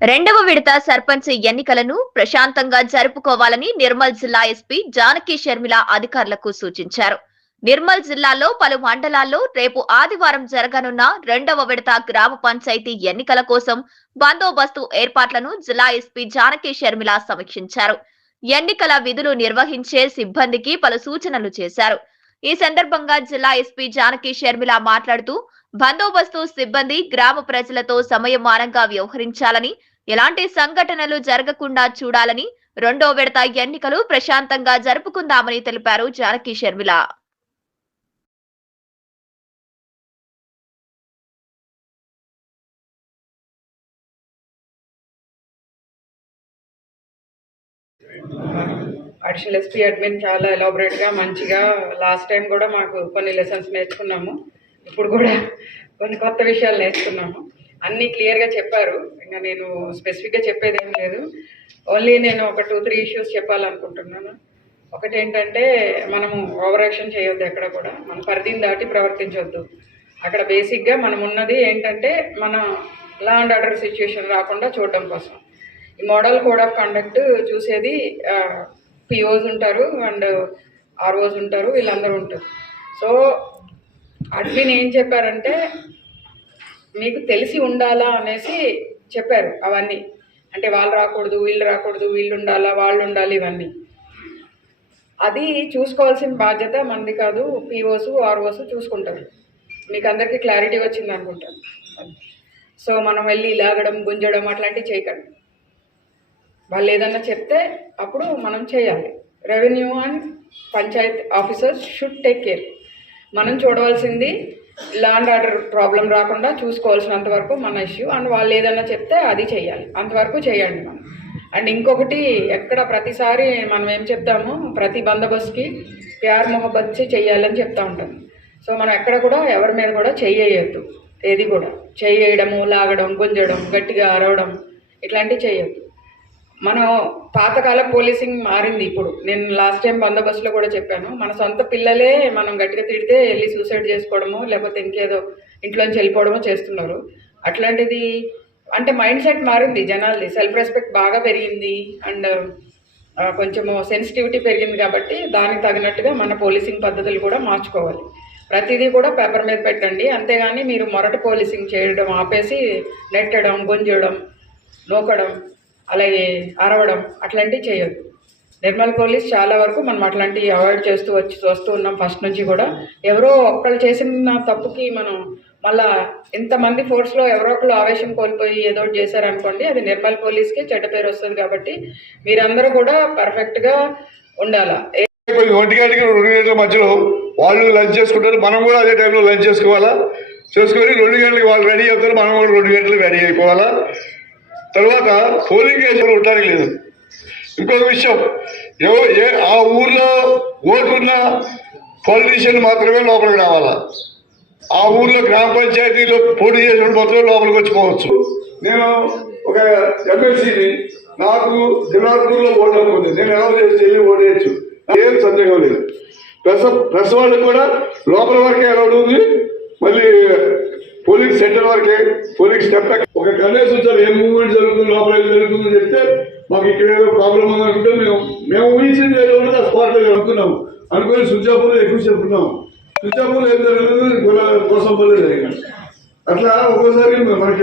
రెండవ విడత సర్పంచ్ ఎన్నికలను ప్రశాంతంగా జరుపుకోవాలని నిర్మల్ జిల్లా ఎస్పీ జానకి షర్మిల అధికారులకు సూచించారు. నిర్మల్ జిల్లాలో పలు మండలాల్లో రేపు ఆదివారం జరగనున్న రెండవ విడత గ్రామ పంచాయతీ ఎన్నికల కోసం బందోబస్తు ఏర్పాట్లను జిల్లా ఎస్పీ జానకి షర్మిల సమీక్షించారు. ఎన్నికల విధులు నిర్వహించే సిబ్బందికి పలు సూచనలు చేశారు. ఈ సందర్భంగా జిల్లా ఎస్పీ జానకి షర్మిల మాట్లాడుతూ బందోబస్తు సిబ్బంది గ్రామ ప్రజలతో సమయమానంగా వ్యవహరించాలని, ఎలాంటి సంఘటనలు జరగకుండా చూడాలని, రెండో విడత ఎన్నికలు ప్రశాంతంగా జరుపుకుందామని తెలిపారు Janaki Sharmila. Additional SP admin చాలా ఎలాబొరేట్గా మంచిగా లాస్ట్ టైం కూడా మాకు కొన్ని లెసన్స్ నేర్చుకున్నాము. ఇప్పుడు కూడా కొన్ని కొత్త విషయాలు నేర్చుకున్నాము. అన్నీ క్లియర్గా చెప్పారు. ఇంకా నేను స్పెసిఫిక్గా చెప్పేది ఏం లేదు. ఓన్లీ నేను ఒక 2-3 ఇష్యూస్ చెప్పాలనుకుంటున్నాను. ఒకటి ఏంటంటే, మనము ఓవర్ యాక్షన్ చేయొద్దు, ఎక్కడ కూడా మన పరిధిని దాటి ప్రవర్తించవద్దు. అక్కడ బేసిక్గా మనం ఉన్నది ఏంటంటే, మన లా అండ్ ఆర్డర్ సిచ్యువేషన్ రాకుండా చూడడం కోసం ఈ మోడల్ కోడ్ ఆఫ్ కండక్ట్ చూసేది పిఓస్ ఉంటారు అండ్ ఆర్ఓస్ ఉంటారు, వీళ్ళందరూ ఉంటారు. సో అడ్మిన్ ఏం చెప్పారంటే, మీకు తెలిసి ఉండాలా అనేసి చెప్పారు. అవన్నీ అంటే వాళ్ళు రాకూడదు, వీళ్ళు రాకూడదు, వీళ్ళు ఉండాలా, వాళ్ళు ఉండాలి, ఇవన్నీ అది చూసుకోవాల్సిన బాధ్యత మనది కాదు. పిఓస్ ఆర్ఓస్ చూసుకుంటారు. మీకు అందరికీ క్లారిటీ వచ్చింది అనుకుంటాను. సో మనం వెళ్ళి లాగడం, గుంజడం అట్లాంటివి చేయకండి. వాళ్ళు ఏదన్నా చెప్తే అప్పుడు మనం చేయాలి. Revenue and Panchayat officers should take care. మనం చూడవలసింది లా అండ్ ఆర్డర్ ప్రాబ్లం రాకుండా చూసుకోవాల్సినంత వరకు మన ఇష్యూ. అండ్ వాళ్ళు ఏదన్నా చెప్తే అది చేయాలి, అంతవరకు చేయండి మనం. అండ్ ఇంకొకటి, ఎక్కడ ప్రతిసారి మనం ఏం చెప్తాము, ప్రతి బందోబస్తుకి ప్యార్ మొహబ్బత్ చెయ్యాలని చెప్తూ ఉంటాం. సో మనం ఎక్కడ కూడా ఎవరి మీద కూడా చెయ్యొద్దు. ఏది కూడా చెయ్యడము, లాగడం, గుంజడం, గట్టిగా అరవడం ఇట్లాంటివి చేయొద్దు. మనం పాతకాల పోలీసింగ్ మారింది ఇప్పుడు. నేను లాస్ట్ టైం బందోబస్తులో కూడా చెప్పాను, మన సొంత పిల్లలే మనం గట్టిగా తిడితే వెళ్ళి సూసైడ్ చేసుకోవడము, లేకపోతే ఇంకేదో ఇంట్లోంచి వెళ్ళిపోవడమో చేస్తున్నారు. అట్లాంటిది అంటే మైండ్ సెట్ మారింది జనాలది. సెల్ఫ్ రెస్పెక్ట్ బాగా పెరిగింది అండ్ కొంచెము సెన్సిటివిటీ పెరిగింది. కాబట్టి దానికి తగినట్టుగా మన పోలీసింగ్ పద్ధతులు కూడా మార్చుకోవాలి. ప్రతిదీ కూడా పేపర్ మీద పెట్టండి. అంతేగాని మీరు మొరటి పోలీసింగ్ చేయడం ఆపేసి నెట్టడం, గుంజడం, నూకడం, అలాగే అరవడం అట్లాంటివి చేయొద్దు. నిర్మల్ పోలీస్ చాలా వరకు మనం అట్లాంటివి అవాయిడ్ చేస్తూ వస్తూ ఉన్నాం ఫస్ట్ నుంచి కూడా. ఎవరో ఒక్కళ్ళు చేసిన తప్పుకి మనం మళ్ళా ఇంతమంది ఫోర్స్లో ఎవరో ఒకళ్ళు ఆవేశం కోల్పోయి ఏదో చేశారనుకోండి, అది నిర్మల్ పోలీస్కి చెడ్డ పేరు వస్తుంది. కాబట్టి మీరందరూ కూడా పర్ఫెక్ట్గా ఉండాలా. 1 గంటకి 2 గంటల మధ్యలో వాళ్ళు లంచ్ చేసుకుంటారు, మనం కూడా అదే టైంలో లంచ్ చేసుకోవాలా. చేసుకొని 2 గంటలకి వాళ్ళు రెడీ అవుతారు, మనం కూడా 2 గంటలకు రెడీ అయిపోవాలా. తర్వాత పోలింగ్ కేసులు ఉండడానికి లేదు. ఇంకొక విషయం, ఆ ఊర్లో ఓటున్న పొలిటీషియన్ మాత్రమే లోపలికి రావాలా. ఆ ఊర్లో గ్రామ పంచాయతీలో పోటీ చేసిన మొత్తం లోపలికి వచ్చిపోవచ్చు. నేను ఒక ఎమ్మెల్సీని, నాకు దినార్పూర్లో ఓటు అనుకుంది, నేను ఎలా చేసి వెళ్ళి ఓటేయచ్చు, ఏం సందేహం లేదు. ప్రెస్ వాళ్ళకి కూడా లోపల వరకే అలౌడ్ ఉంది, మళ్ళీ పోలింగ్ సెంటర్ వరకే, పోలింగ్ స్టెప్ ఒక కనీసం సార్ ఏ మూవ్మెంట్ జరుగుతుంది, లోపల జరుగుతుందని చెప్తే మాకు ఇక్కడ ఏదో ప్రాబ్లం ఉంది అనుకుంటే మేము ఊహించింది ఏదో ఉంటే ఆ స్పాట్లో అనుకున్నాము. అనుకుని సుజాపూర్లో ఎక్కువ చెప్పుకున్నాము. సుజాపూర్లో ఏం జరుగుతుంది కోసం జరిగింది. అట్లా ఒక్కోసారి మనకి